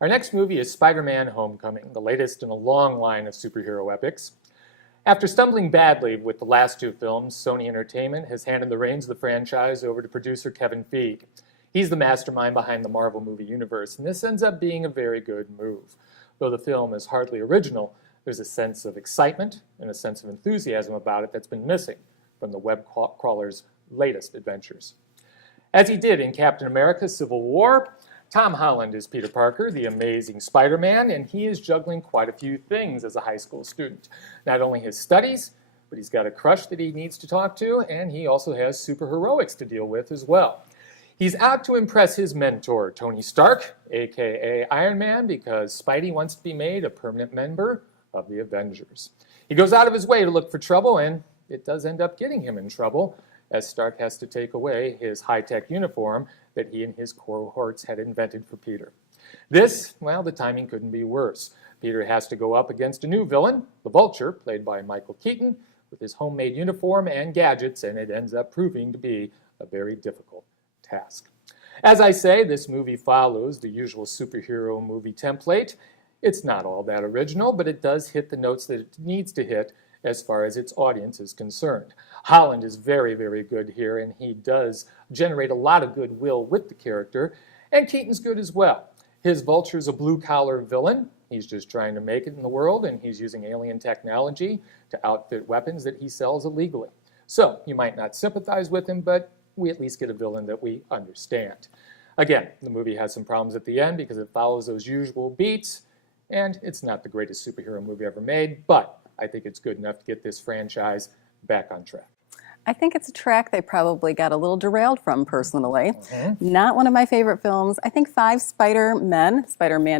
Our next movie is Spider-Man: Homecoming, the latest in a long line of superhero epics. After stumbling badly with the last two films, Sony Entertainment has handed the reins of the franchise over to producer Kevin Feige. He's the mastermind behind the Marvel movie universe, and this ends up being a very good move. Though the film is hardly original, there's a sense of excitement and a sense of enthusiasm about it that's been missing from the web crawler's latest adventures. As he did in Captain America: Civil War, Tom Holland is Peter Parker, the amazing Spider-Man, and he is juggling quite a few things as a high school student. Not only his studies, but he's got a crush that he needs to talk to, and he also has superheroics to deal with as well. He's out to impress his mentor, Tony Stark, aka Iron Man, because Spidey wants to be made a permanent member of the Avengers. He goes out of his way to look for trouble, and it does end up getting him in trouble, as Stark has to take away his high-tech uniform that he and his cohorts had invented for Peter. This, well, the timing couldn't be worse. Peter has to go up against a new villain, the Vulture, played by Michael Keaton, with his homemade uniform and gadgets, and it ends up proving to be a very difficult task. As I say, this movie follows the usual superhero movie template. It's not all that original, but it does hit the notes that it needs to hit as far as its audience is concerned. Holland is very, very good here, and he does generate a lot of goodwill with the character, and Keaton's good as well. His Vulture's a blue-collar villain. He's just trying to make it in the world, and he's using alien technology to outfit weapons that he sells illegally. So, you might not sympathize with him, but we at least get a villain that we understand. Again, the movie has some problems at the end because it follows those usual beats, and it's not the greatest superhero movie ever made, but I think it's good enough to get this franchise back on track. I think it's a track they probably got a little derailed from, personally. Not one of my favorite films. I think 5 Spider-Man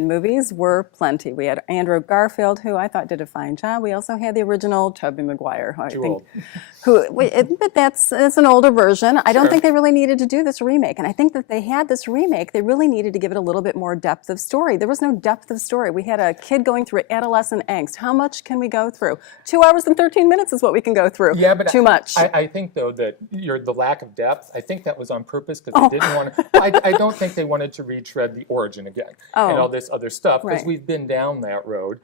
movies were plenty. We had Andrew Garfield, who I thought did a fine job. We also had the original Tobey Maguire, but that's an older version. I don't think they really needed to do this remake. And I think that they had this remake, they really needed to give it a little bit more depth of story. There was no depth of story. We had a kid going through adolescent angst. How much can we go through? 2 hours and 13 minutes is what we can go through. Yeah, but too much. I think, though, that the lack of depth, I think that was on purpose because they didn't want to. I don't think they wanted to retread the origin again and all this other stuff because we've been down that road.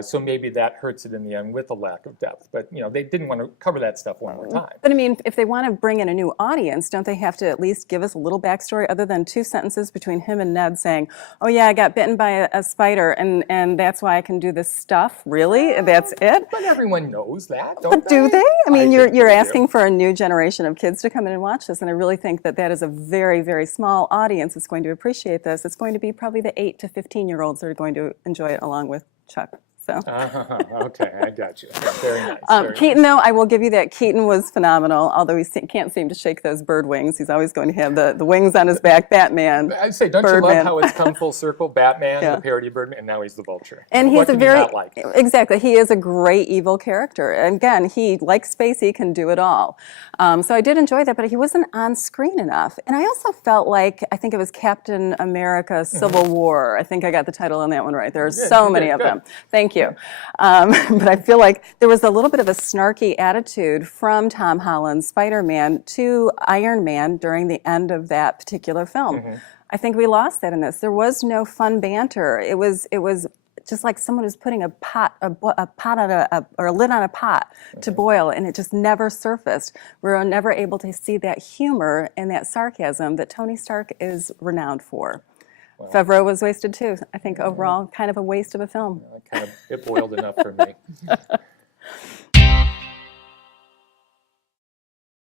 So maybe that hurts it in the end with a lack of depth. But, they didn't want to cover that stuff one more time. But, I mean, if they want to bring in a new audience, don't they have to at least give us a little backstory other than 2 sentences between him and Ned saying, oh, yeah, I got bitten by a spider, and that's why I can do this stuff? Really? That's it? But everyone knows that, don't But do they? I mean, you're asking for a new generation of kids to come in and watch this, and I really think that is a very, very small audience that's going to appreciate this. It's going to be probably the 8 to 15-year-olds that are going to enjoy it along with Chuck. So. Okay, I got you. Very nice. Keaton, though, I will give you that. Keaton was phenomenal, although he can't seem to shake those bird wings. He's always going to have the wings on his back. Batman. I'd say, don't you love how it's come full circle? Batman, the parody of Birdman, and now he's the Vulture. And he's like? Exactly. He is a great evil character. And again, he, like Spacey, can do it all. So I did enjoy that, but he wasn't on screen enough. And I also felt like, I think it was Captain America: Civil War. I think I got the title on that one right. There are so many of them. Thank you. But I feel like there was a little bit of a snarky attitude from Tom Holland's Spider-Man to Iron Man during the end of that particular film. I think we lost that in this. There was no fun banter. It was just like someone who's putting a lid on a pot to boil, and it just never surfaced. We were never able to see that humor and that sarcasm that Tony Stark is renowned for. Well, Favreau was wasted too. I think overall, kind of a waste of a film. It boiled enough for me.